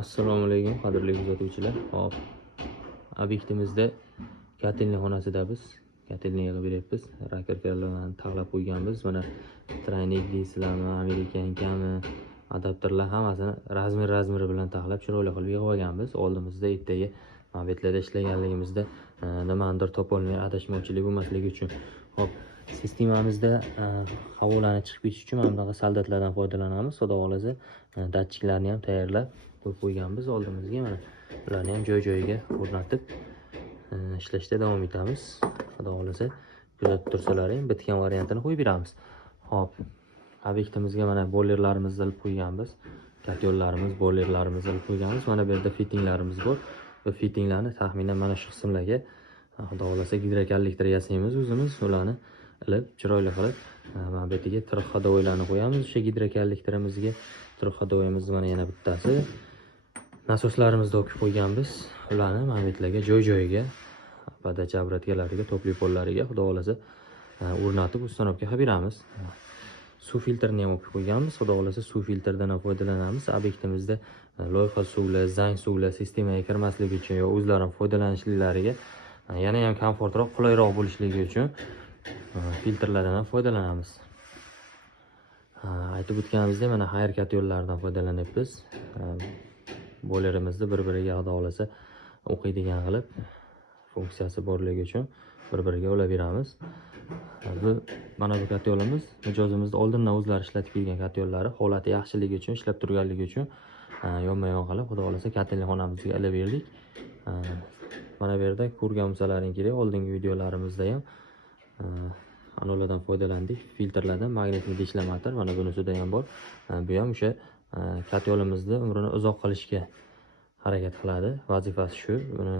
Assalomu alaykum qadrli kuzatuvchilar. Hop, obyektimizda kotelniy xonasida kotelniy qilib beryapmiz. Rakarkalarni taglab qo'yganmiz. Mana traynik deysizlarmi, amerikankami, adapterlar hammasini razmeri bilan taglab chiroyli qilib yig'ib olganmiz. Oldimizda ertaga mabetlarda ishlaganligimizda nimanidir topolmay adashmovchilik bo'lmasligi uchun. Hop, sistemamizda havolarni chiqib ketish uchun mana bunaqa soldatlardan foydalanamiz. Xudo xolasa datchiklarni ham tayyorlab qo'yganmiz oldimizga. Mana ularni ham joy-joyiga o'rnatib ishlashda davom etamiz. Xudo xolasa kuzatib tursalar ham bitgan variantini qo'yib beramiz. Hop, obyektimizga mana boilerlarimizni ilib qo'yganmiz. Katyollarimiz, boilerlarimizni ilib qo'yganmiz. Mana bu yerda fittinglarimiz bor. Bu fittinglarni taxminan mana shu qismlarga xudo xolasa gidrokollektor yasaymiz o'zimiz. Ularni ilib chiroyli qilib mana bu yerga tirik xodovoylarni qo'yamiz. O'sha gidrokollektorimizga tirik xodovoyimizni mana yana bittasi. Nasoslarimizni o'qib qo'yganmiz. Ularni mana bu yerlarga joy-joyiga, podacha obratkalariga, topli pollariga xudo xolasa o'rnatib ustanobga qilib beramiz. Suv filtrini ham o'qib qo'yganmiz. Xudo xolasa suv filtridan ham foydalanamiz. Obyektimizda loyiha suvlar, zang suvlar sistemaga kirmasligi uchun yo o'zlari foydalanishliklariga yana ham komfortroq, qulayroq bo'lishligi uchun filtrlardan ham foydalanamiz. Aytib o'tganimizdek, mana xayr katyonlaridan foydalanyapmiz. Boilerimizni bir-biriga xudo xolasa o'qiydigan qilib funksiyasi borligi uchun bir-biriga ulaveramiz. Mana bu katyonimiz mijozimizda oldindan o'zlari ishlatib kelgan katyonlari holati yaxshiligi uchun, ishlab turganligi uchun yonma-yon qilib xudo xolasa kotelniy xonamizga ilib berdik. Mana bu yerda ko'rgan bo'lsalaring kerak, oldingi videolarimizda ham anolardan foydalandik. Filtrlardan magnitli dishlamator mana bunisida ham bor. Bu ham o'sha katyonimizni umrini uzoq qilishga harakat qiladi. Vazifasi shu. Buni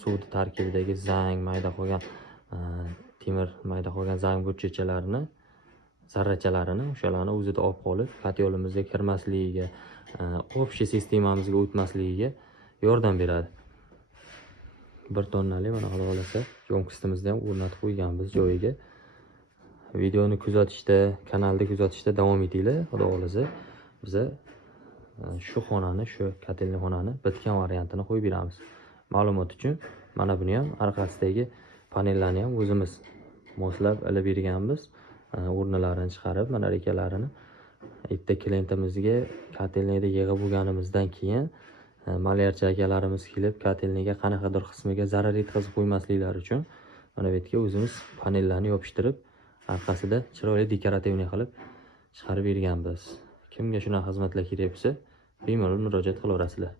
suv tarkibidagi zang, mayda qolgan temir, mayda qolgan zang burchakchalarini, zarrachalarini o'shalarni o'zida olib qolib, katyonimizga kirmasligiga, общий sistemamizga o'tmasligiga yordam beradi. 1 tonnali mana xudo xolasa jonkistimizni ham o'rnatib qo'yganmiz joyiga. Videoni kuzatishda, kanalni kuzatishda davom etinglar. Xudo xolasa biz shu xonani, shu kotelniy xonani bitgan variantini qo'yib beramiz. Ma'lumot uchun mana buni ham orqasidagi panellarni ham o'zimiz moslab ilib berganmiz. O'rnalarini chiqarib, mana rekalarini erta klientimizga kotelniyda yig'ib bo'lganimizdan keyin malyarchi akalarimiz kelib kotelniyga qanaqadir qismiga zarar yetkazib qo'ymasliklari uchun mana bu yerga o'zimiz panellarni yopishtirib, orqasida chiroyli dekorativniy qilib chiqarib berganmiz. Kimga shunaqa xizmatlar kerak bo'lsa, bemalol murojaat qilaverasizlar.